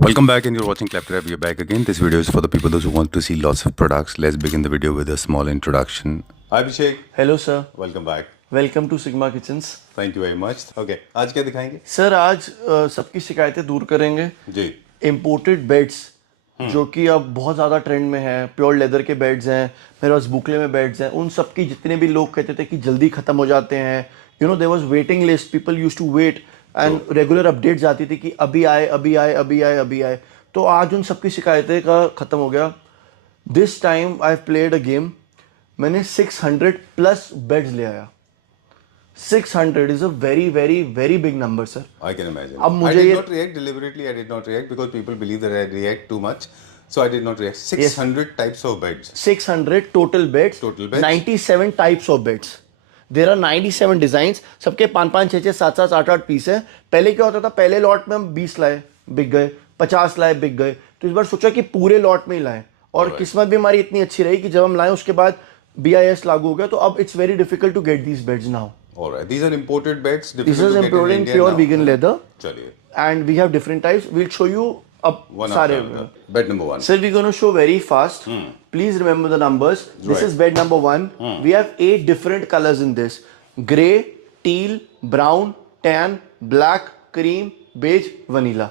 Welcome back, and you're watching Claptrap. We are back again. This video is for the people those who want to see lots of products. Let's begin the video with a small introduction. Hi Abhishek. Hello sir, Welcome back. Welcome to Sigma kitchens. Thank you very much. Okay, आज क्या दिखाएंगे? Sir आज सबकी शिकायतें दूर करेंगे। जी। Imported beds जो कि अब बहुत ज़्यादा ट्रेंड में है, प्योर लेदर के बेड्स हैं, मेरे पास बुकले में बेड्स हैं, उन सब की जितने भी लोग कहते थे कि जल्दी ख़त्म हो जाते हैं, you know there was waiting list, people used to wait and regular updates आती थी कि अभी आए अभी आए अभी आए अभी आए। तो आज उन सबकी शिकायतें का ख़त्म हो गया। This time I played a game, मैंने 600 प्लस बेड्स ले आया। 600 is a very very very big number, sir. I can imagine. अब I मुझे did ये not react deliberately. I did not react because people believe that I react too much. So I did not react. 600 types of beds. 600 total beds, Total beds. 97 types of beds. There are 97 designs, सबके 5-5, 6-6, 7-7, 8-8 piece है। पहले क्या होता था, पहले lot में हम 20 लाए, बिक गए, 50 लाए, बिक गए। तो इस बार सोचा कि पूरे लॉट में ही लाएं, और किस्मत भी हमारी इतनी अच्छी रही कि जब हम लाए उसके बाद BIS लागू हो गया, तो अब it's very difficult to get these beds now. All right. These are imported beds. This is imported pure vegan leather. चलिए. And we have different types. We'll show you अब One सारे। after another. Bed number 1. Sir, we're going to show very fast. Please remember the numbers. This is bed number 1. We have 8 different colors in this: gray, teal, brown, tan, black, cream, beige, vanilla.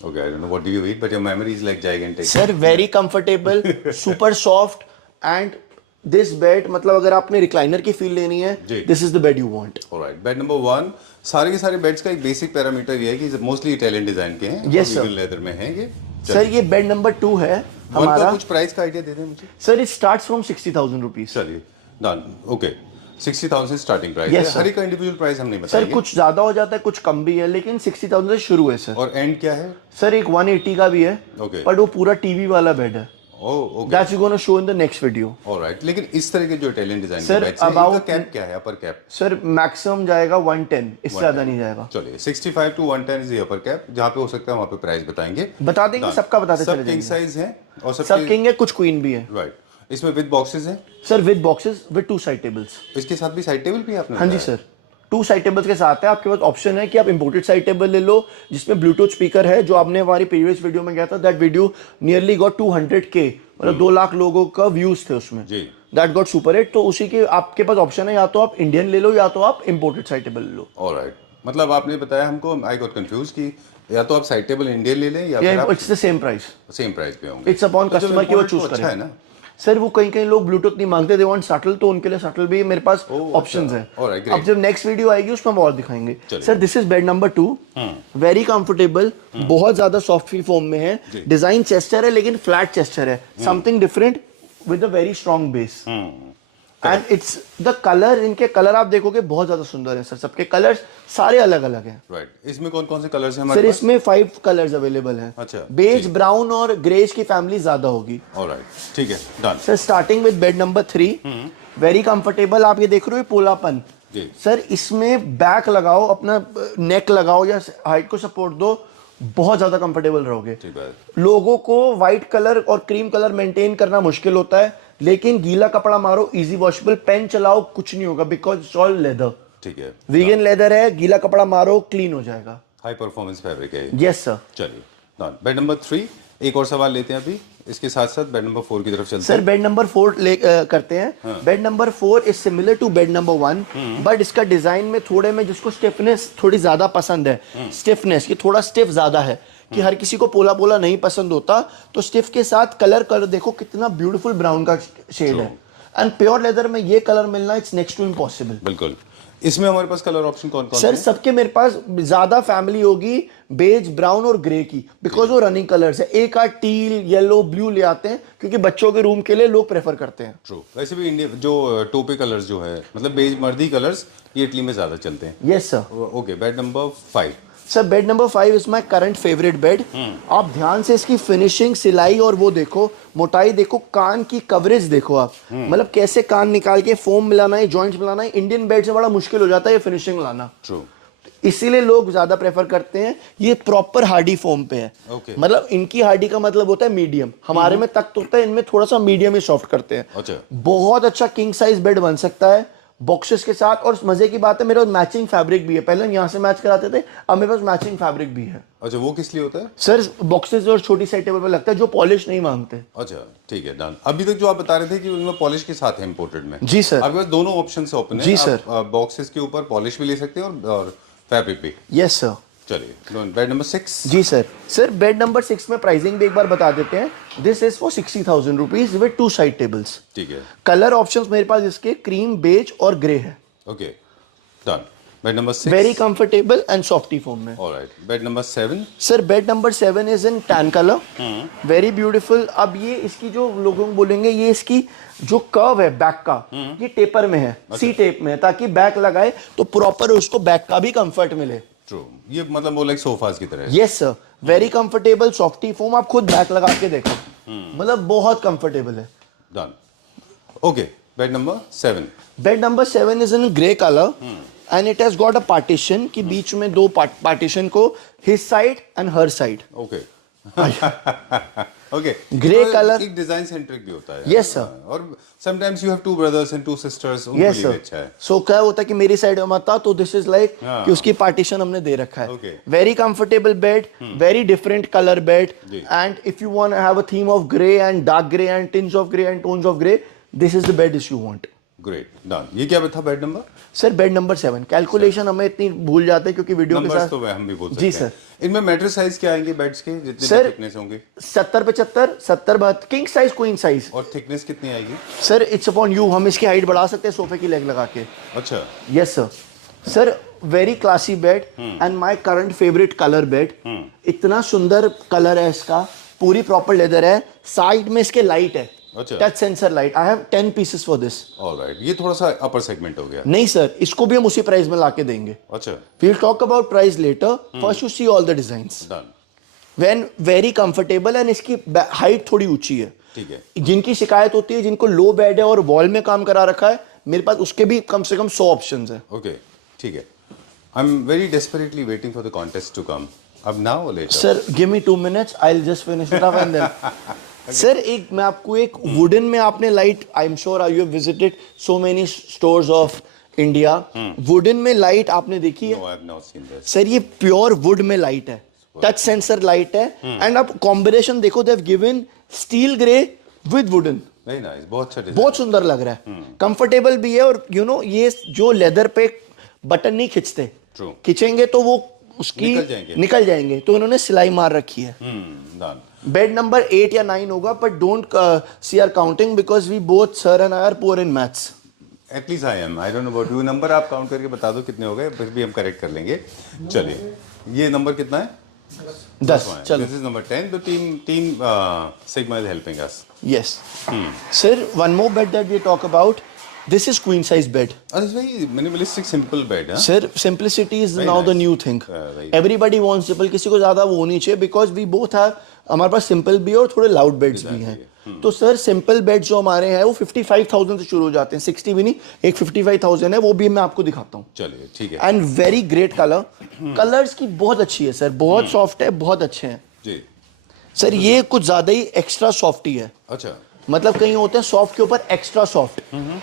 Okay, I don't know what do you eat, but your memory is like gigantic. Sir, very comfortable, super soft, and this bed, मतलब अगर आपने recliner की feel लेनी है, this is the bed you want. Alright, bed number 1। सारे के सारे beds का एक बेसिक पैरामीटर ये है कि मोस्टली इटालियन डिजाइन के हैं। Yes, sir. लेदर में हैं ये। सर ये बेड नंबर 2 है हमारा। कुछ प्राइस का आइडिया दे दें मुझे। Sir it starts from 60,000 rupees. चलिए, done. Okay, 60,000 starting price Yes, है। sir. हर एक का इंडिविजुअल प्राइस हम नहीं बताएंगे। सर कुछ ज्यादा हो जाता है, कुछ कम भी है, लेकिन 60,000 से शुरू है सर। और एंड क्या है? सर एक 180 का भी है, Okay. बट वो पूरा टीवी वाला बेड है। Oh, okay. That's you gonna show in the next video. Alright, लेकिन इस तरह के जो इटालियन डिजाइन के Sir, बेड्स हैं, about- इनका कैप क्या है? Upper cap? सर मैक्सिमम जाएगा 110, इससे ज्यादा नहीं जाएगा। चलिए, 65 to 110 is the upper cap. जहाँ पे हो सकता है वहाँ पे प्राइस बताएंगे। बता देंगे, Done. सबका बताते चले सब किंग जाएंगे। साइज है और सब किंग है, कुछ क्वीन भी है। राइट। इसमें विद बॉक्सेस हैं। Sir with boxes, with 2 side tables. इसके साथ भी साइड टेबल भी है आपने हाँ जी बताया? सर, 2 साइड टेबल्स के साथ है। आपके पास ऑप्शन है कि आप इंपोर्टेड साइड टेबल ले लो जिसमें ब्लूटूथ स्पीकर है, जो आपने हमारी प्रीवियस वीडियो में गया था। That video nearly got 200K, मतलब 2 लाख लोगों का व्यूज थे उसमें। जी। That got super hit. तो उसी के आपके पास ऑप्शन है, या तो आप इंडियन ले लो या तो आप इंपोर्टेड साइड टेबल ले लो। ऑलराइट, मतलब आपने बताया हमको, आई गॉट कंफ्यूज कि या तो आप साइड टेबल इंडियन ले लें या फिर आप it's the same price. Same price पे होंगे। इट्स अपॉन तो जो कस्टमर की वो imported चूज तो अच्छा है करें ना। सर। वो कहीं कहीं लोग ब्लूटूथ नहीं मांगते, दे वांट सटल, तो उनके लिए सटल भी मेरे पास ऑप्शंस अच्छा। हैं। Alright, great. अब जब नेक्स्ट वीडियो आएगी उसमें हम और दिखाएंगे। चलिए। Sir this is bed number 2, very comfortable, बहुत ज्यादा सॉफ्ट फील फोम में है। डिजाइन चेस्टर है लेकिन फ्लैट चेस्टर है, something different with a very strong base. And it's the colour, इनके कलर आप देखोगे बहुत ज्यादा सुंदर है सर। सबके कलर्स सारे अलग अलग हैं। राइट, इसमें कौन कौन से कलर्स हैं सर हमारे पास? इसमें 5 कलर्स अवेलेबल हैं। अच्छा, बेज, ब्राउन और ग्रेज की फैमिली ज्यादा होगी। ऑलराइट, ठीक है, done. Sir starting with bed number 3, very comfortable. आप ये देख रहे हो पोलापन। जी। सर इसमें बैक लगाओ, अपना नेक लगाओ या हाइट को सपोर्ट दो, बहुत ज्यादा कंफर्टेबल रहोगे। ठीक है। लोगों को व्हाइट कलर और क्रीम कलर मेंटेन करना मुश्किल होता है, लेकिन गीला कपड़ा मारो, इजी वॉशेबल, पेन चलाओ, कुछ नहीं होगा, बिकॉज इट्स ऑल लेदर। ठीक है, वीगन लेदर है, गीला कपड़ा मारो क्लीन हो जाएगा। हाई परफॉर्मेंस फैब्रिक है। Yes sir. चलिए, डन। बेड नंबर 3, एक और सवाल लेते हैं अभी, इसके साथ साथ बेड नंबर 4 की तरफ चलते सर हैं। बेड नंबर 4 करते हैं। Bed number 4 is similar to bed number 1, but इसका डिजाइन में थोड़े में, जिसको स्टिफनेस थोड़ी ज्यादा पसंद है, स्टिफनेस की थोड़ा स्टिफ ज्यादा है, कि हर किसी को पोला पोला नहीं पसंद होता, तो स्टिफ के साथ कलर देखो कितना ब्यूटीफुल ब्राउन का शेड है। एंड प्योर लेदर में ये कलर मिलना इट्स नेक्स्ट टू इम्पॉसिबल। बिल्कुल। इसमें हमारे पास कलर ऑप्शन कौन कौन सर सबके मेरे पास ज्यादा फैमिली होगी बेज, ब्राउन और ग्रे की, बिकॉज वो रनिंग कलर्स है। एक आध टील, येलो, ब्लू ले आते हैं क्योंकि बच्चों के रूम के लिए लोग प्रेफर करते हैं। ट्रू। वैसे भी इंडिया जो टोपे कलर्स जो है, मतलब बेज मर्दी कलर्स, ये इटली में ज्यादा चलते हैं। Yes sir. Okay, bed number 5। Sir bed number 5 is my current favourite bed. आप ध्यान से इसकी फिनिशिंग, सिलाई और वो देखो, मोटाई देखो, कान की कवरेज देखो आप, मतलब कैसे कान निकाल के फोम मिलाना है, जॉइंट्स मिलाना है। इंडियन बेड से बड़ा मुश्किल हो जाता है ये फिनिशिंग लाना। ट्रू। इसीलिए लोग ज्यादा प्रेफर करते हैं। ये प्रॉपर हार्डी फोम पे है। Okay. मतलब इनकी हार्डी का मतलब होता है मीडियम, हमारे में तख्त होता है, इनमें थोड़ा सा मीडियम ही सॉफ्ट करते हैं। अच्छा। बहुत अच्छा किंग साइज बेड बन सकता है, बॉक्सेस के साथ, और मजे की बात है मेरे पास मैचिंग फैब्रिक भी है। पहले हम यहाँ से मैच कराते थे, अब मेरे पास मैचिंग फैब्रिक भी है। अच्छा, वो किस लिए होता है? सर बॉक्सेस और छोटी साइड टेबल पर लगता है, जो पॉलिश नहीं मांगते। अच्छा ठीक है, डन। अभी तक जो आप बता रहे थे कि उनमें पॉलिश के साथ है इंपोर्टेड में। जी सर। आपके पास दोनों ऑप्शन ओपन है। जी सर। बॉक्सेस के ऊपर पॉलिश भी ले सकते हैं और फैब्रिक भी। Yes sir. चलिए, बेड नंबर 6। जी सर। सर बेड नंबर 6 में प्राइसिंग भी एक बार बता देते हैं। This is for 60,000 rupees with 2 side tables. ठीक है। कलर ऑप्शंस मेरे पास इसके क्रीम, बेज और ग्रे है। Okay, done. Bed number 6। Very comfortable and softy foam में। Alright, bed number 7। Sir bed number 7 is in tan colour, very beautiful. अब ये इसकी जो लोगों बोलेंगे, ये इसकी जो कर्व है बैक का, ये टेपर में है, सी टेप में है, ताकि बैक लगाए तो प्रॉपर उसको बैक का भी कंफर्ट मिले। ट्रू, ये मतलब वो लाइक सोफास की तरह है। Yes sir, very comfortable softy foam. आप खुद बैक लगा के देखो, मतलब बहुत कंफर्टेबल है। Done. Okay, bed number 7। Bed number 7 is in grey colour and it has got a partition कि बीच में 2 पार्टीशन को, his side and her side. Okay okay, grey colour एक डिजाइन सेंट्रिक भी होता है। Yes, sir. और sometimes you have 2 brothers and 2 sisters, उनके yes लिए भी अच्छा है। सो क्या होता है कि मेरी साइड में मत था, तो दिस इज लाइक कि उसकी पार्टीशन हमने दे रखा है। Okay. Very comfortable bed, very different colour bed, जी। And if you want have a theme of grey and dark grey and tinge of grey and tones of grey, this is the bed if you want. Great, done. ये क्या था bed number? Sir bed number 7, calculation हमें इतनी भूल जाते हैं क्योंकि video के नंबर्स साथ। तो हम भी बोल सकते जी हैं। सर। इनमें मैट्रेस साइज क्या आएंगे बेड्स के, जितने सर, थिकनेस होंगे? 70-75, 70-72, किंग साइज, क्वीन साइज। और थिकनेस कितनी आएगी? सर इट्स अपॉन यू, हम इसकी हाइट बढ़ा सकते हैं सोफे की लेग लगा के। अच्छा। Yes sir. Sir very classy bed and my current favourite colour bed. इतना सुंदर कलर है इसका, पूरी प्रॉपर लेदर है, साइड में इसके लाइट है, अच्छा। Touch sensor light. I have 10 pieces for this. Alright, ये थोड़ा सा अपर सेगमेंट हो गया। नहीं सर, इसको भी हम उसी प्राइस में लाके देंगे। अच्छा, we will talk about price later, first you see all the designs. Done. When very comfortable and इसकी हाइट थोड़ी ऊंची है। ठीक है। जिनकी शिकायत होती है, जिनको लो बेड है और वॉल में काम करा रखा है, मेरे पास उसके भी कम से कम 100 ऑप्शंस हैं। ओके, ठीक है। I am very desperately waiting for the contest to come. अब नाउ और later? Sir give me 2 minutes, I will just finish it up and then. Sir एक मैं आपको एक वुडन में, आपने light, I am sure you have visited so many stores of India, wooden में light आपने देखी है? No, I have not seen this. Sir ये प्योर वुड में लाइट है, टच सेंसर लाइट है, एंड आप कॉम्बिनेशन देखो, दे have given steel grey with wooden. Very nice, बहुत अच्छा डिजाइन। बहुत सुंदर लग रहा है, कंफर्टेबल भी है, और यू नो ये जो लेदर पे बटन नहीं खिंचते, True. खिंचेंगे तो वो उसकी निकल जाएंगे, तो इन्होंने सिलाई मार रखी है। डन। बेड नंबर 8 या 9 होगा, but don't see are counting because we both sir and I are poor in maths. At least I am, I don't know about you. Number आप काउंट करके बता दो कितने हो गए, फिर भी हम करेक्ट कर लेंगे। चलिए, ये नंबर कितना है? 10। चलो, दिस इज नंबर 10। तो team Sigma is helping us. Yes sir. One more bed that we talk about, this is queen size bed. It's very minimalistic simple bed. Sir simplicity is now the nice. New thing. Very everybody wants simple, किसी को ज्यादा वो नहीं चाहिए, because we both have, हमारे पास simple भी है और थोड़े लाउड बेड्स भी हैं। तो सर सिंपल बेड जो हमारे हैं वो 55,000 से शुरू हो जाते हैं, 60 भी नहीं, एक 55,000 है, वो भी मैं आपको दिखाता हूँ। चलिए, ठीक है। And very great colour, colours की बहुत अच्छी है सर, बहुत सॉफ्ट है, बहुत अच्छे हैं जी। सर। ये कुछ ज्यादा ही एक्स्ट्रा सॉफ्ट ही है, अच्छा, मतलब कहीं होते हैं सॉफ्ट के ऊपर एक्स्ट्रा सॉफ्ट,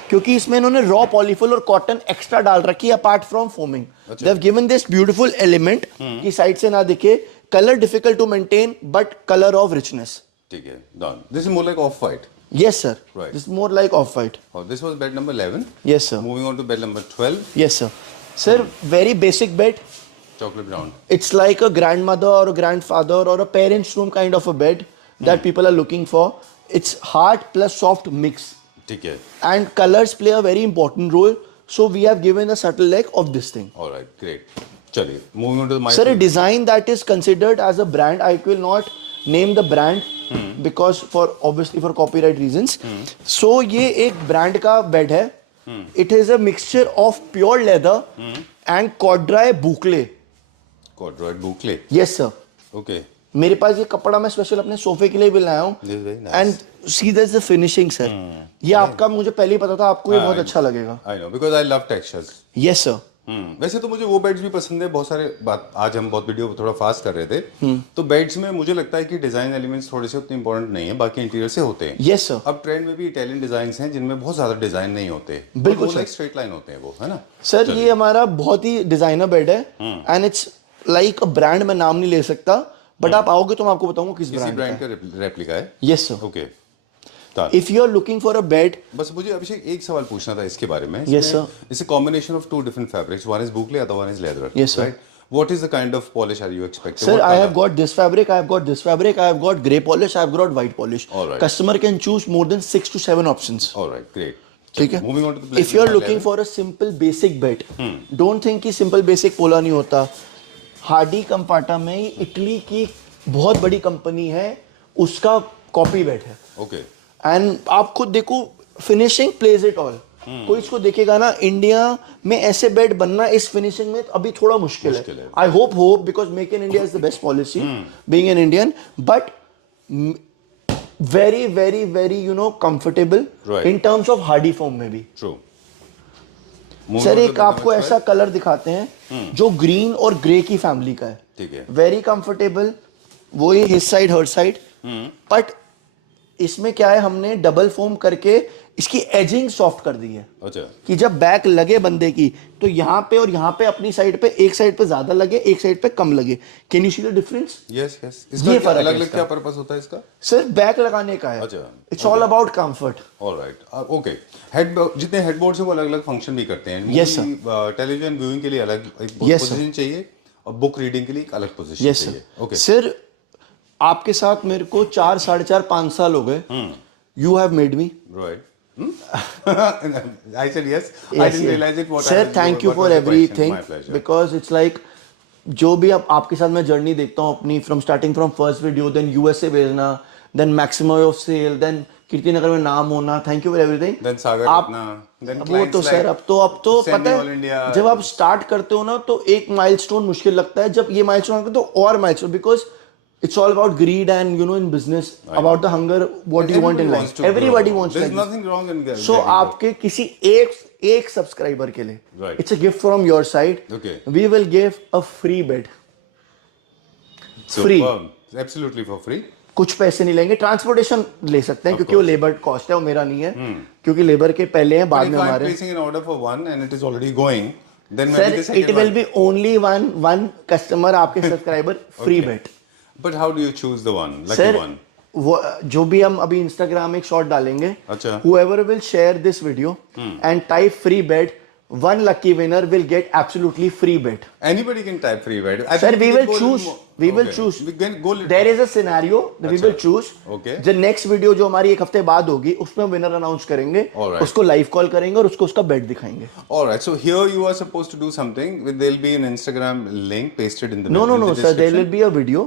क्योंकि इसमें इन्होंने रॉ पॉलीफिल और कॉटन एक्स्ट्रा डाल रखी है apart from foaming. They have given this beautiful element कि साइड से ना दिखे, colour difficult to maintain but colour of richness. ठीक है, done. This is more like of white. Yes sir, Right. This more like of white. और this was bed number 11। Yes sir. Moving on to bed number 12। Yes sir. Sir very basic bed, chocolate brown. it's like a grandmother or a grandfather or a parent's room kind of a bed that people are looking for. It's hard plus soft mix, ठीक है, and colors play a very important role, so we have given a subtle leg of this thing. Alright, great. चलिए, moving on to my Sir, a design that is considered as a brand, I will not name the brand because for obviously for copyright reasons. So ये एक brand का bed है. It is a mixture of pure leather and corduroy boucle. Corduroy बुकले। Yes sir. Okay, मेरे पास ये कपड़ा मैं special अपने सोफे के लिए भी लाया हूँ, This is very nice. And see this the finishing sir. ये आपका मुझे पहले ही पता था, आपको ये बहुत अच्छा लगेगा। I know because I love textures. Yes sir. वैसे तो मुझे वो बेड्स भी पसंद है, बहुत सारे बात आज हम बहुत वीडियो थोड़ा फास्ट कर रहे थे, तो बेड्स में मुझे लगता है कि डिजाइन एलिमेंट्स थोड़े से उतने इंपॉर्टेंट नहीं है, बाकी इंटीरियर से होते हैं। Yes sir. अब ट्रेंड में भी इटालियन डिजाइन हैं जिनमें बहुत ज्यादा डिजाइन नहीं होते, बिल्कुल वो लाइक स्ट्रेट लाइन होते हैं वो, है ना सर। ये हमारा बहुत ही डिजाइनर बेड है and it's like a brand, मैं नाम नहीं ले सकता, बट आप आओगे तो मैं आपको बताऊंगा किस किसी ब्रांड ब्रांड का रेप्लिका है। Yes sir. Okay, if you are looking for a bed, बस मुझे अभिषेक एक सवाल पूछना था इसके बारे में। Yes, sir. It's a combination of two different fabrics, one is boucle, other one is leather. Yes, sir. What is the kind of polish are you expecting? sir, What I color? have got this fabric, I have got this fabric, I have got grey polish, I have got white polish. All right. Customer can choose more than 6 to 7 options. All right, great. ठीक है। Moving on to the If you are looking for a simple basic bed, don't think कि simple basic पोला नहीं होता। Hardy कंपार्टा में Italy की बहुत बड़ी company है, उसका कॉपी बेड है। Okay. एंड आप खुद देखो, फिनिशिंग प्लेज इट ऑल। कोई इसको देखेगा ना, इंडिया में ऐसे बेड बनना इस फिनिशिंग में अभी थोड़ा मुश्किल है। I hope because make in India is the best policy being an Indian, but very very very you know comfortable in terms of Hardy form में भी। True. सर एक आपको ऐसा कलर दिखाते हैं जो ग्रीन और ग्रे की फैमिली का है। ठीक है। वेरी कंफर्टेबल, वो ही his side her side, but इसमें क्या है, हमने डबल फोम करके इसकी एजिंग सॉफ्ट कर दी है। अच्छा। कि जब बैक लगे बंदे की तो यहाँ पे और यहाँ पे अपनी साइड पे, एक साइड पे ज्यादा लगे, एक साइड पे कम लगे। Can you see the difference? Yes yes. इसका फर्क है अलग-अलग क्या पर्पस होता है इसका? सर बैक लगाने का है। अच्छा। It's all about comfort. Alright, okay. Head जितने हेडबोर्ड्स हैं वो अलग-अलग फंक्शन भी करते हैं। Yes, sir. टेलीविजन व्यूइंग के लिए अलग एक Yes, sir. पोजीशन चाहिए और बुक रीडिंग के लिए एक अलग पोजीशन यस चाहिए। सर। ओके। सर आपके साथ मेरे को 4, 4.5, 5 साल हो गए। You have made me. Right. I said yes. I didn't realize it. What Sir, I was- thank you what for was the question? everything. My pleasure. Because it's like जो भी आपके साथ मैं जर्नी देखता हूँ अपनी, from starting from first video, then USA भेजना, then maximum of sale, then Kirti Nagar में नाम होना, thank you for everything. Then Sagar आप अपना, then वो clients तो like सर अब तो Send पता Me All India. है, जब आप स्टार्ट करते हो ना तो एक माइलस्टोन मुश्किल लगता है, जब ये माइलस्टोन आता है तो और milestone, because it's all about greed and you know in business about the hunger what you want in life. Everybody wants There's like nothing wrong in getting so that. आपके किसी एक सब्सक्राइबर के लिए Right. it's a gift from your side. Okay. We will give a free bed. So, free. Absolutely for free. कुछ पैसे नहीं लेंगे, transportation ले सकते हैं क्योंकि वो लेबर कॉस्ट है, वो मेरा नहीं है, क्योंकि लेबर के पहले हैं, बाद But में if I'm हमारे। placing an order for one and it is already going, then sir maybe the second it will one. be only one customer, आपके subscriber free Okay. Bed. But how do you choose the one? Lucky sir one. वो जो भी हम अभी Instagram में एक shot डालेंगे, अच्छा। whoever will share this video and type free bed, one lucky winner will get absolutely free bed. Anybody can type free bed. I Sir, think we can will go choose. little more. We will Okay. choose. We can go little. There is a scenario that we अच्छा, will choose. okay. The next video जो हमारी एक हफ्ते बाद होगी उसमें winner announce करेंगे, Alright. उसको लाइव कॉल करेंगे और उसको उसका बेड दिखाएंगे। All right. So here you are supposed to do something. There'll be an Instagram link pasted in the No, in the sir. There will description. be a video.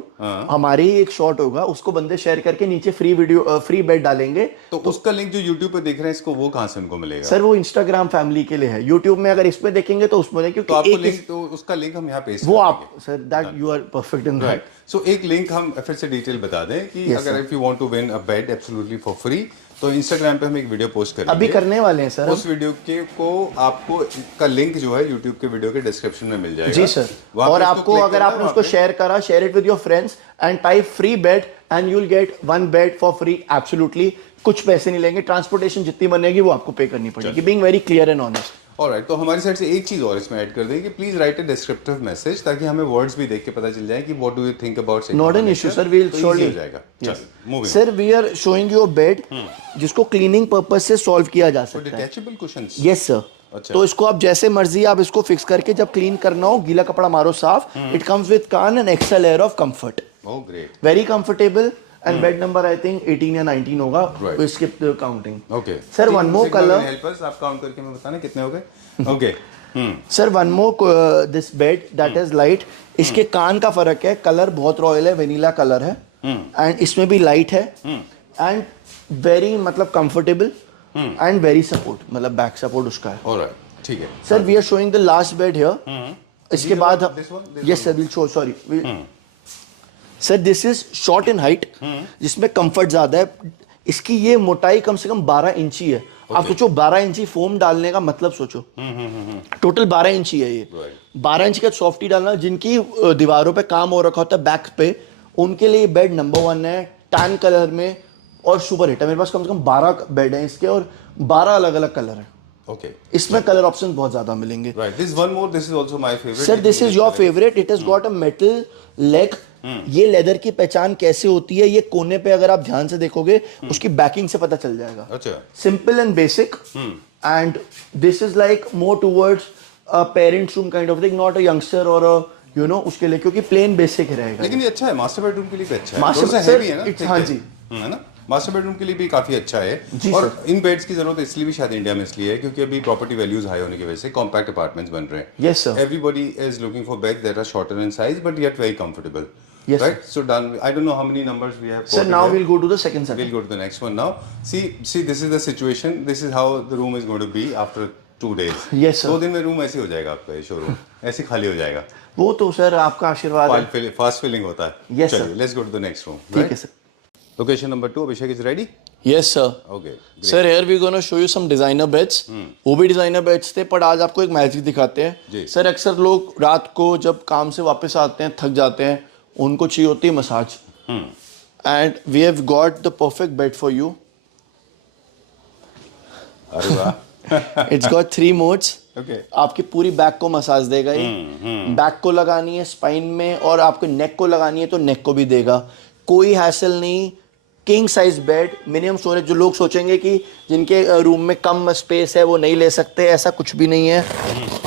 हमारी एक shot होगा, उसको बंदे शेयर करके नीचे free bed डालेंगे। तो उसका लिंक जो YouTube पे देख रहे हैं इसको वो कहाँ से उनको मिलेगा? सर वो इंस्टाग्राम फैमिली के लिए है, यूट्यूब में अगर इस पे देखेंगे तो उसमें क्योंकि तो आपको एक लिंक तो उसका लिंक हम यहाँ पेस्ट वो आप sir that you are perfect in that. Right. So एक लिंक हम फिर से डिटेल बता दें कि Yes, अगर sir. If you want to win a bed absolutely for free तो इंस्टाग्राम पे हम एक वीडियो पोस्ट करेंगे। अभी करने वाले हैं सर। उस वीडियो के को आपको का लिंक जो है YouTube के वीडियो के डिस्क्रिप्शन में मिल जाएगा। जी सर। वहाँ और पे उसको आपको click अगर करना है, आपने वहाँ उसको पे- शेयर करा, share it with your friends and type free bed and you will get one bed for free absolutely. कुछ पैसे नहीं लेंगे, ट्रांसपोर्टेशन जितनी बनेगी वो आपको पे करनी पड़ेगी, being very clear and honest. Alright, तो हमारी साइड से एक चीज और इसमें ऐड कर दें कि please right a descriptive message ताकि हमें वर्ड्स भी देख के पता चल जाए कि what do you think about not an issue sir, we will हो श्योरली। जाएगा। चलो moving. Sir we are showing you a bed जिसको क्लीनिंग पर्पस से सॉल्व किया जा तो सकता है। Detachable cushions. Yes sir. अच्छा। तो इसको आप जैसे मर्जी आप इसको फिक्स करके जब क्लीन करना हो, गीला कपड़ा मारो साफ, it comes with cane and extra layer of comfort. Oh great. Very comfortable and bed number I think 18 या 19 होगा, Right. We skip the counting. Okay Sir, one more color. Help us, आप count करके हमें बताना कितने हो गए। Okay. Sir one more this bed that is light. इसके कान का फर्क है, कलर बहुत रॉयल है, वेनिला कलर है एंड इसमें भी लाइट है एंड वेरी मतलब कंफर्टेबल एंड वेरी सपोर्ट, मतलब बैक सपोर्ट उसका है। ऑलराइट, ठीक है। Sir we are showing the last bed here. इसके बाद this one? Yes sir will show, sorry sir this is short in height जिसमें कंफर्ट ज्यादा है। इसकी ये मोटाई कम से कम 12 इंची है। आप सोचो 12 इंची फोम डालने का मतलब सोचो, टोटल 12 इंची है ये। 12 इंच का सॉफ्टी डालना, जिनकी दीवारों पे काम हो रखा होता है बैक पे, उनके लिए बेड नंबर 1 है, टैन कलर में और सुपर हिट है। मेरे पास कम से कम 12 बेड हैं इसके और 12 अलग अलग कलर हैं। Okay. इसमें कलर ऑप्शन बहुत ज्यादा मिलेंगे। Right. This one more. This is also my favorite. Sir this is your favourite, it has got a metal leg. ये लेदर की पहचान कैसे होती है, ये कोने पे अगर आप ध्यान से देखोगे उसकी बैकिंग से पता चल जाएगा। अच्छा। Simple and basic, and this is like more towards a parents room kind of thing, not a youngster और यू नो उसके लिए, क्योंकि प्लेन बेसिक रहेगा। लेकिन ये अच्छा है, मास्टर बेडरूम के लिए भी अच्छा है। मास्टर थोड़ा सा heavy है ना? बेड, हाँ जी, है ना, मास्टर बेडरूम के लिए भी काफी अच्छा है। जी और सर। इन बेड्स की जरूरत इसलिए भी शायद इंडिया में इसलिए है क्योंकि अभी प्रॉपर्टी वैल्यूज हाई होने की वजह से कॉम्पैक्ट अपार्टमेंट्स बन रहे हैं। Yes, sir. Everybody is looking for beds that are shorter in size but yet very comfortable. Yes, right? So done. I don't know how many numbers we have. Sir quoted now there. we'll go to the second set. We'll go to the next one now. See, this is the situation. This is how the room is going to be after 2 days. Yes, sir. 2 दिन में room ऐसे हो जाएगा आपका, ये showroom ऐसे खाली हो जाएगा। वो तो सर आपका आशीर्वाद है। फास्ट फिलिंग होता है। Yes, sir. चलिए, let's go to the next room. ठीक है sir. Location number 2. Abhishek is ready. Yes sir. Okay. Great. Sir, here we gonna show you some designer beds. वो भी डिजाइनर बेड्स थे, पर आज आपको एक मैजिक दिखाते जी। हैं। सर अक्सर लोग रात को जब काम से वापस आते हैं, थक जाते हैं, उनको चाहिए होती है massage, and we have got the perfect bed for you. अरे वाह। It's got 3 modes. Okay. आपकी पूरी बैक को मसाज देगा ये। बैक को लगानी है स्पाइन में, और आपको नेक को लगानी है तो नेक को भी देगा। कोई हैसल नहीं, king size bed, minimum storage. जो लोग सोचेंगे कि जिनके रूम में कम स्पेस है वो नहीं ले सकते, ऐसा कुछ भी नहीं है।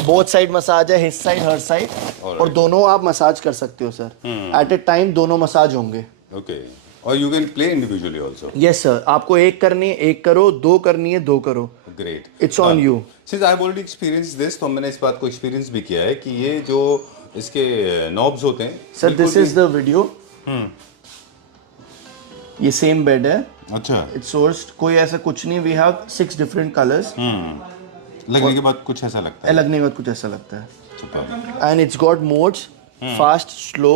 बोथ साइड मसाज है, हिज साइड हर साइड, और दोनों आप मसाज कर सकते हो सर। एट ए टाइम दोनों मसाज होंगे। Okay. और you can play individually also. Yes sir, आपको एक करनी है एक करो, 2 करनी है 2 करो। Great. It's on you. Since I've already experienced this, तो मैंने इस बात को एक्सपीरियंस भी किया है कि ये जो इसके नॉब्स होते हैं sir this is the video. ये सेम बेड है, अच्छा इट्स सोर्स्ड, कोई ऐसा कुछ नहीं। We have 6 different colours. लगने के बाद कुछ ऐसा लगता है। लगने के बाद कुछ ऐसा लगता है। Superb. And it's got modes, fast, slow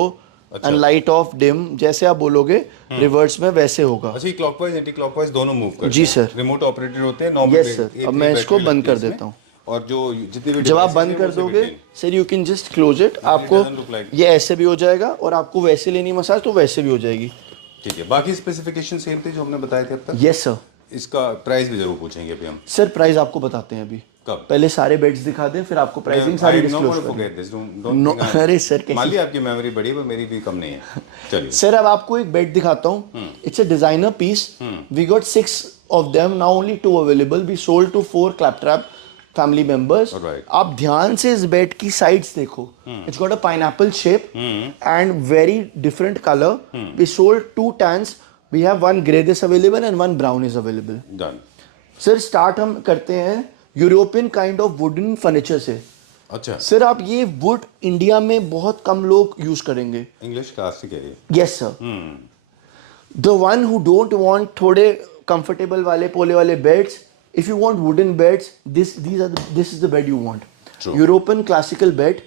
and light of, dim. जैसे आप बोलोगे रिवर्स में वैसे होगा। अच्छा, ये क्लॉकवाइज एंटी क्लॉकवाइज दोनों मूव करते हैं। जी सर। रिमोट ऑपरेटेड होते हैं नॉर्मल। Yes sir. अब मैं इसको बंद कर देता हूँ। और जो जितने भी जब आप devices बंद हैं, कर वो सभी दोगे clean। Sir, you can just close it. आपको doesn't look like- ये ऐसे भी हो जाएगा, और आपको वैसे लेनी मसाज तो वैसे भी हो जाएगी। ठीक है, बाकी स्पेसिफिकेशन सेम थे जो हमने बताए थे अब तक। Yes sir. इसका प्राइस भी जरूर पूछेंगे अभी हम। सर प्राइस आपको बताते हैं अभी। कब? पहले सारे बेड्स दिखा दें, फिर आपको प्राइसिंग सारी I am not disclose going to करें। forget this. Don't think अरे सर मान लिया आपकी मेमोरी बड़ी है, पर मेरी भी कम नहीं है। चलिए। सर अब आपको एक बेड दिखाता हूँ। It's a designer piece. We got 6 of them, now only 2 available. We sold to 4 claptrap family members. Alright. आप ध्यान से इस बेड की साइड्स देखो। It's got a pineapple shape and very different colour. We sold 2 tans. We have 1 grey this available and 1 brown is available. Done. Sir start हम करते हैं European kind of wooden furniture से। अच्छा, sir आप ये would India में बहुत कम लोग यूज करेंगे। इंग्लिश क्लासिक है ये। Yes sir. The one who don't want थोड़े कंफर्टेबल वाले पोले वाले beds, if you want wooden beds, this is the bed you want. True. European classical bed,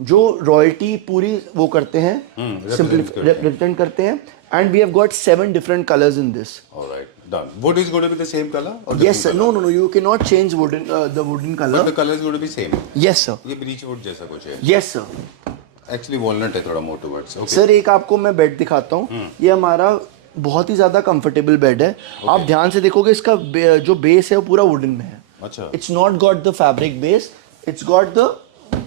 जो रॉयल्टी पूरी वो करते हैं, represent करते हैं। रिप्रेजेंट करते हैं। And we have got 7 different colours in this. Alright, done. Wood is going to be the same color or Yes different sir. color? No, you cannot change the wooden color. But the color is going to be same. Yes sir. ये breach would जैसा कुछ है। Yes sir. Actually walnut है थोड़ा more towards. Okay. Sir एक आपको मैं bed दिखाता हूँ। ये हमारा बहुत ही ज्यादा कंफर्टेबल बेड है। आप ध्यान से देखोगे, इसका जो बेस है वो पूरा वुडन में है। अच्छा। It's not got the fabric base, it's got the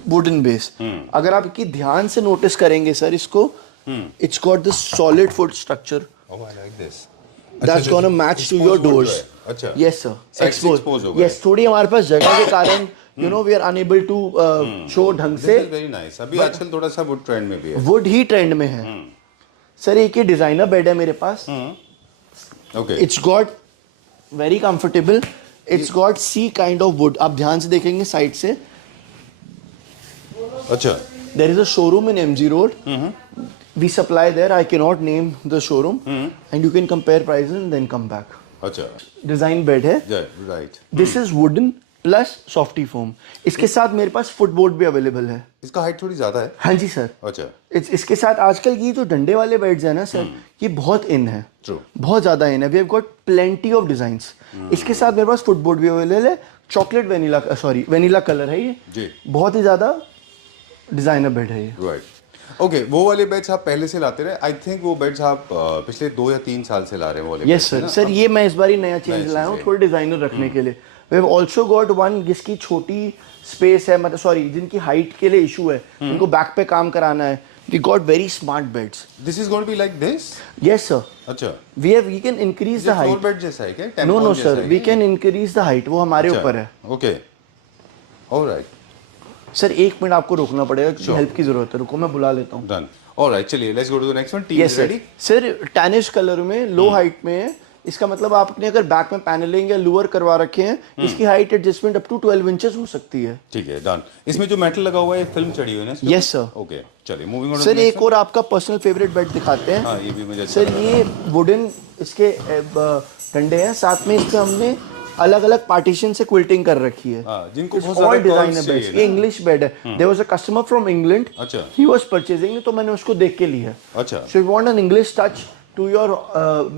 wooden base. अगर आप इसकी ध्यान से नोटिस करेंगे सर इसको, it's got the solid foot structure. Oh, I like this. That's gonna match to your doors. अच्छा। Yes sir. Sides exposed हो गए। Yes, थोड़ी हमारे पास जगह के कारण we are unable to show ढंग This से। is very nice. अभी आजकल थोड़ा सा वुड ट्रेंड में भी है। वुड ही ट्रेंड में है। सर एक ये डिजाइनर बेड है मेरे पास। Okay. It's got very comfortable. It's got C kind of wood. आप ध्यान से देखेंगे साइड से, अच्छा। There is a showroom in MG road. We supply there. I can not name the showroom, and you can compare prices and then come back. अच्छा। Design bed है। Right. This is wooden plus softy foam. इसके साथ मेरे पास footboard भी available है। इसका height थोड़ी ज्यादा है। हाँ जी सर। अच्छा। इसके साथ आजकल ये जो डंडे वाले बेड्स हैं ना सर, ये बहुत इन है, True. बहुत ज़्यादा इन है। We have got plenty of designs. इसके साथ मेरे पास फुटबोर्ड भी अवेलेबल है, चॉकलेट वेनिला कलर है ये जी। बहुत ही ज़्यादा डिज़ाइनर बेड है ये। राइट। ओके, वो वाले बेड्स आप पहले से लाते रहे। आई थिंक वो बेड्स आप पिछले 2 या 3 साल से ला रहे हैं वो वाले यस सर। सर ये मैं इस बार ही नया चेंज लाया हूँ, थोड़ा डिज़ाइनर रखने के लिए। We have also got one जिसकी छोटी स्पेस है, मतलब सॉरी जिनकी हाइट के लिए इशू है, जिनको बैक पे काम कराना है। We got very smart beds. This is going to be like this? Yes sir. अच्छा। We can increase the floor height. Bed जैसा है क्या? No no sir, we can increase the height, वो हमारे ऊपर है। ओके, ऑलराइट सर 1 मिनट आपको रोकना पड़ेगा, हेल्प की जरूरत है, रुको मैं बुला लेता हूँ। डन। ऑलराइट, चलिए let's go to the next one. Team yes is sir. Ready? Sir tannish colour में लो हाइट में है। इसका मतलब आपने अगर बैक में पैनलिंग या लोअर करवा रखे हैं, इसकी height adjustment up to 12 inches हो सकती है। ठीक है, डन। इसमें जो मेटल लगा हुआ है फिल्म चढ़ी हुई है ना? Yes sir. ओके, चलिए मूविंग ऑन। सर एक और आपका पर्सनल फेवरेट बेड दिखाते हैं। हाँ, ये भी मुझे सर ये वुडन इसके डंडे हैं, साथ में इस पे हमने अलग अलग पार्टीशन से क्विल्टिंग कर रखी है। जिनको बहुत ऑल ज्यादा डिजाइनर कर्व्स बेड्स। चाहिए ये इंग्लिश बेड है। There was a customer from England, अच्छा। ही वाज परचेजिंग, तो मैंने उसको देख के लिया। अच्छा। So you want an English touch to your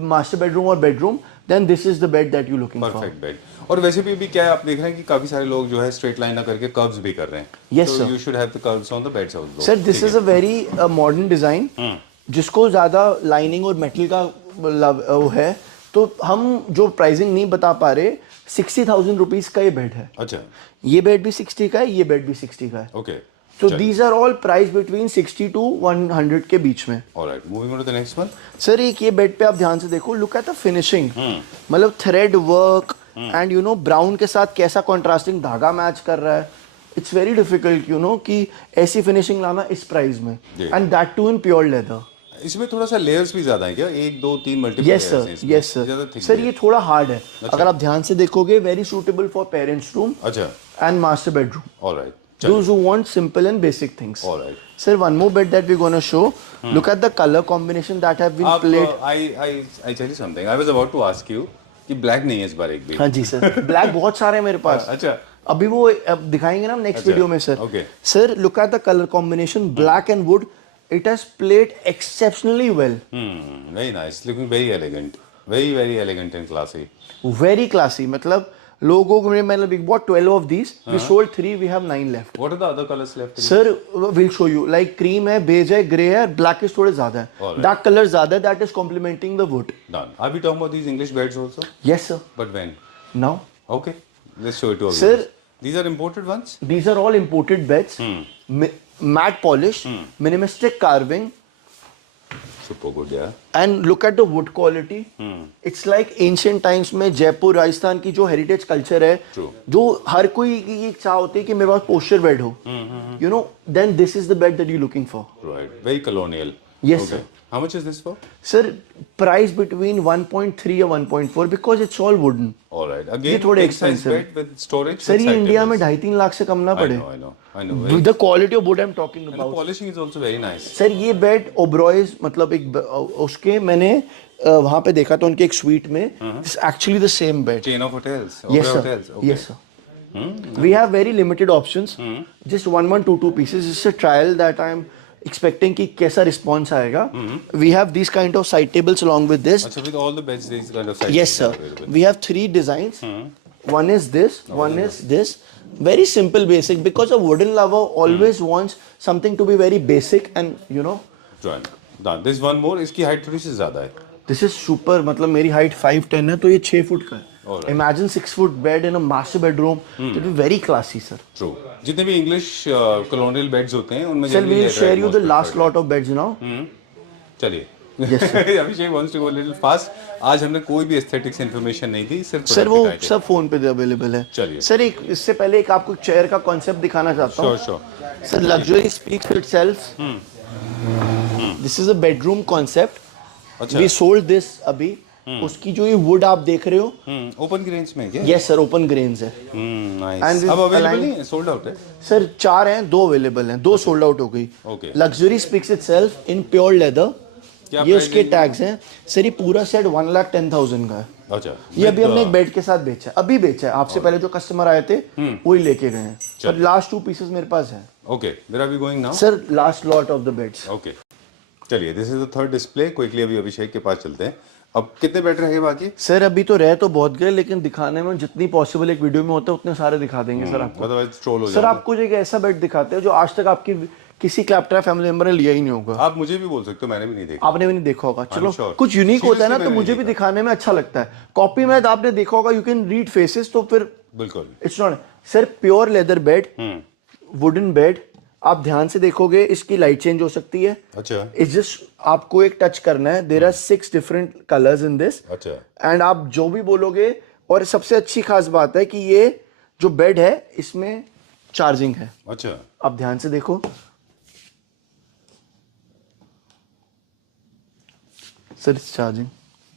master bedroom और bedroom, then this is the bed that you looking for. Perfect bed. और वैसे भी क्या है, आप देख रहे हैं कि काफी सारे लोग जो है स्ट्रेट लाइन ना करके कर्व्स भी कर रहे हैं। Yes, so sir. you should have the curves on the beds also. Sir this is a very modern design, जिसको ज्यादा लाइनिंग और मेटल का वो है, तो हम जो प्राइसिंग नहीं बता पा रहे, 60,000 रुपीज का ये बेड है। अच्छा। ये बेड भी 60 का है, ये बेड भी 60 का है। Okay, So these are all price between 60 to 100 के बीच में। Alright, moving on to the next one. Sir एक ये बेड पे आप ध्यान से देखो, लुक एट द फिनिशिंग, मतलब thread work and you know brown के साथ कैसा कॉन्ट्रास्टिंग धागा मैच कर रहा है। It's very difficult you know कि ऐसी फिनिशिंग लाना इस प्राइस में, and that too in pure leather. इसमें थोड़ा सा लेयर्स भी ज्यादा है क्या? 1 2 3 multiple? Yes sir, yes sir. Sir ये थोड़ा हार्ड है, अगर आप ध्यान से देखोगे, very suitable for parents room अच्छा and master bedroom, alright. those who want simple and basic things. All right. Sir, one more bed that we're going to show. Look at the color combination that have been played. I tell you something. I was about to ask you कि black नहीं है इस बार एक भी। हाँ जी sir, black बहुत सारे हैं मेरे पास। अच्छा। अभी वो अब दिखाएंगे ना नेक्स्ट वीडियो में sir. Okay. Sir look at the colour combination, black and would, it has played exceptionally well. Very nice. Looking very elegant. Very elegant and classy. Very classy, मतलब लोगों को मतलब we bought 12 of these, we sold 3, we have 9 left. What are the other colors left? Sir will show you, like cream है, beige है, grey है, black is थोड़े ज्यादा है, डार्क कलर ज्यादा है, that is complementing the wood. Done. Are we talking about these English beds also? Yes sir. But when? Now Okay. Let's show it to our Sir- viewers. These are imported ones? these are all imported beds, matte polish, minimalistic carving, Super good, yeah. and look at the wood quality. It's like ancient times में जयपुर राजस्थान की जो heritage culture है, True. जो हर कोई की ये चाह होती है कि मेरे पास पोस्चर बेड हो, you know, then this is the bed that you looking for. Right. Very colonial. Yes, Okay. sir. How much is this for? Sir price between 1.3 या 1.4 because it's all wooden. All right. ये Again, थोड़े big size expensive. bed with storage. Sir with ये side India में tables. 2.5-3 lakh से कम ना I पड़े। know, I know, I know. Very- with the quality of would I am talking And the about. polishing is also very nice. Sir ये bed ओब्रॉयज, मतलब एक उसके मैंने वहां पे देखा था उनके एक स्वीट में, it's actually the same bed. Chain of hotels. Yes Oberoi sir, hotels. Okay. yes sir. We have very limited options, just 1, 2 pieces. It's a trial that I'm expecting कि कैसा response आएगा। We have these kind of side tables along with this. Achha, with all the beds, these kind of side Yes tables are sir, available. we have 3 designs. One is this, one is this. Very simple, basic, because a wooden lover always wants something to be very basic and you know. Done. Done. There's one more. इसकी height थोड़ी सी ज़्यादा है. This is super, मतलब मेरी height 5'10" है, तो ये 6 foot का है। Alright. Imagine 6 foot bed in a master bedroom. It will be very classy, sir. True. जितने भी English colonial beds होते हैं उनमें Sir, generally we'll leather share is you most the last preferred. lot of beds now. चलिए. Yes, sir. Abhishek wants to go a little fast. आज हमने कोई भी aesthetics information नहीं दी, सिर्फ सर product वो दिखाए थे. सब फोन पे अवेलेबल है। चलिए. सर एक इससे पहले एक आपको चेयर का कॉन्सेप्ट दिखाना चाहता हूँ। Sure. Sir luxury speaks for itself. This is a bedroom concept. अच्छा. वी सोल्ड दिस अभी। उसकी जो ये वुड आप देख रहे हो, Open grains में क्या? यस सर, ओपन ग्रेन्स है। Nice. And अब available align- नहीं है, sold out है. सर 4 हैं, 2 अवेलेबल हैं, 2 सोल्ड आउट हो गई। Okay. Luxury speaks itself in pure leather, क्या ये price उसके range टैग्स हैं सर। ये पूरा सेट 1,10,000 का है। अच्छा, ये अभी हमने एक बेड के साथ बेचा है, अभी बेचा है। आपसे पहले जो कस्टमर आए थे वही लेके गए हैं। पर लास्ट 2 पीसेस मेरे पास है okay, where are we going now? Sir. Last lot of the beds. Okay, चलिए, this is the third display. Quickly अभी अभिषेक के पास चलते हैं। अब कितने बेड रह गए बाकी? सर अभी तो रह तो बहुत गए, लेकिन दिखाने में जितनी पॉसिबल एक वीडियो में होता है उतने सारे दिखा देंगे सर आपको। अदरवाइज ट्रोल हो सर जाएगा। आपको एक ऐसा बेड दिखाते हैं जो आज तक आपकी किसी क्लैप्टरा फैमिली मेंबर ने लिया ही नहीं होगा। आप मुझे भी बोल सकते हो, मैंने भी नहीं देखा। आपने भी नहीं देखा होगा। चलो sure. कुछ यूनिक होता है ना, Seriously तो मैंने मुझे नहीं भी देखा। दिखाने में अच्छा लगता है। कॉपी में आपने देखा होगा, यू कैन रीड फेसेस, तो फिर बिल्कुल। It's not. Sir pure leather bed, wooden bed. आप ध्यान से देखोगे इसकी लाइट चेंज हो सकती है। अच्छा इट्स जस्ट आपको एक टच करना है। There are 6 different colours in this. अच्छा एंड आप जो भी बोलोगे, और सबसे अच्छी खास बात है कि ये जो बेड है इसमें चार्जिंग है। अच्छा, आप ध्यान से देखो सर, चार्जिंग।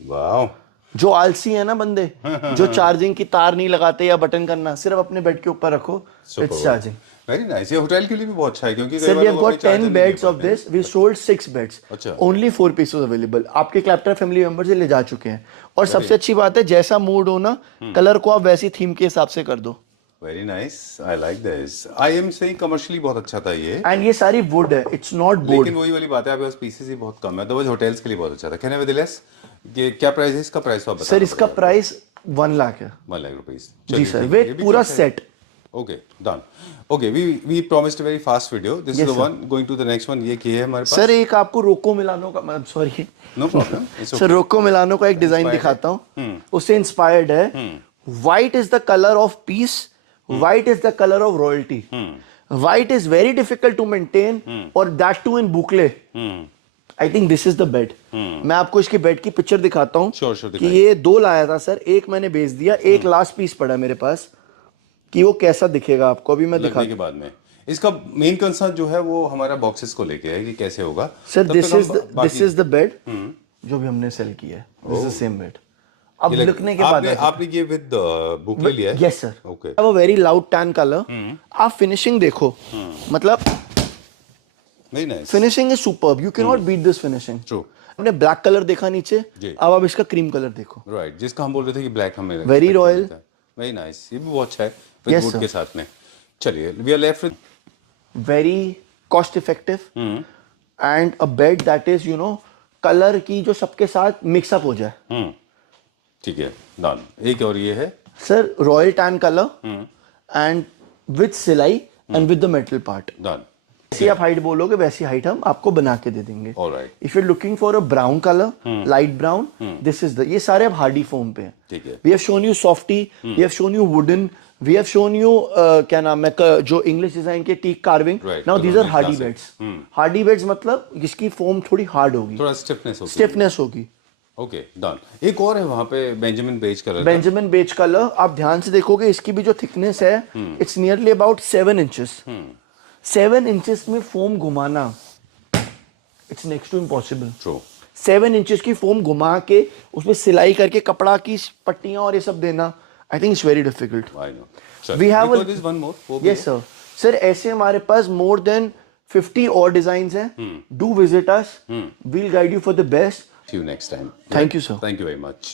वाह, जो आलसी है ना बंदे, जो चार्जिंग की तार नहीं लगाते या बटन करना, सिर्फ अपने बेड के ऊपर रखो, इट्स चार्जिंग। Very nice. ये होटल के लिए भी बहुत अच्छा है, क्योंकि कई Sir, बार we have लोग got अपने charger 10 नहीं beds ले of पाते हैं। this. We sold 6 beds. अच्छा। Only 4 pieces available. आपके क्लैप्टर फैमिली मेंबर से ले जा चुके हैं। और सबसे अच्छी बात है, जैसा मूड हो ना, कलर को आप वैसी थीम के हिसाब से कर दो। Very nice, I like this. I am saying commercially बहुत अच्छा था ये, एंड ये सारी वुड है, इट्स नॉट बोर्ड। लेकिन वही वाली बात है, आपके पास पीसेस ही बहुत कम है। तो वो होटल्स के लिए बहुत अच्छा था। कहने में दिलेस, ये क्या प्राइस है इसका? प्राइस तो आप बता। सर इसका प्राइस 1 लाख है। 1 लाख रुपीस। जी सर, विद पूरा set. Okay, done. Okay, we promised very fast video. This is the one going to the next one. ये किए है हमारे पास। सर एक आपको रोको मिलानो का, मतलब sorry, no problem, sir Rocco Milano का एक डिजाइन दिखाता हूँ। उससे इंस्पायर्ड है। White is the colour of peace, white is the colour of royalty. White is very difficult to maintain, और that too in boucle. I think this is the bed. मैं आपको इसकी बेड की picture दिखाता हूँ। Sure, sure, कि ये 2 लाया था सर, एक मैंने बेच दिया, एक लास्ट पीस पड़ा मेरे पास, कि वो कैसा दिखेगा आपको अभी मैं दिखा। लगने के बाद में इसका मेन कंसर्न जो है वो हमारा बॉक्सेस को लेके है कि कैसे होगा। सर तब दिस तक इज हम दिस इज द बेड जो भी हमने सेल किया है। This is same bed. अब ये लिखने के बाद आपने ये विद बुक ले लिया है? Yes sir. ओके, वो वेरी लाउड टैन कलर। आप फिनिशिंग देखो, मतलब very nice, finishing is superb. You can not beat this finishing. True, हमने ब्लैक कलर देखा नीचे, जी। अब आप इसका क्रीम कलर देखो। राइट, जिसका हम बोल रहे थे कि ब्लैक हमें Very royal. Very nice. ये भी बहुत अच्छा है विद Yes, वुड sir. के साथ में। चलिए, we are left with very cost effective and a bed that is colour की जो सबके साथ मिक्सअप हो जाए। ठीक है, डन। एक और ये है sir royal tan colour and with सिलाई and with the metal part. Done. जैसी आप हाइट बोलोगे वैसी हाइट हम आपको बना के दे देंगे। Alright, if you are looking for a brown colour, light brown, this is the. ये सारे अब हार्डी फोम पे हैं। ठीक है। We have shown you softy, we have shown you wooden, we have shown you क्या नाम है, जो इंग्लिश डिजाइन के teak carving. Right, now these are hardy classic. Beds. Hardy beds मतलब जिसकी फोम थोड़ी हार्ड होगी, थोड़ा स्टिफनेस होगी। स्टिफनेस होगी। Okay, done. एक और है वहां पे बेंजामिन बेज कलर का। Benjamin beige colour. आप ध्यान से देखोगे इसकी भी जो थिकनेस है, it's nearly about 7 inches. 7 inches में फोम घुमाना, it's next to impossible. True. 7 inches की फोम घुमा के उसमें सिलाई करके कपड़ा की पट्टियां और ये सब देना, I think it's very difficult. I know. We have a- this one more. Yes sir. Sir ऐसे हमारे पास मोर देन 50 और डिजाइन हैं। Do visit us, we'll guide you for the best. See you next time. Thank you, sir. Thank you very much.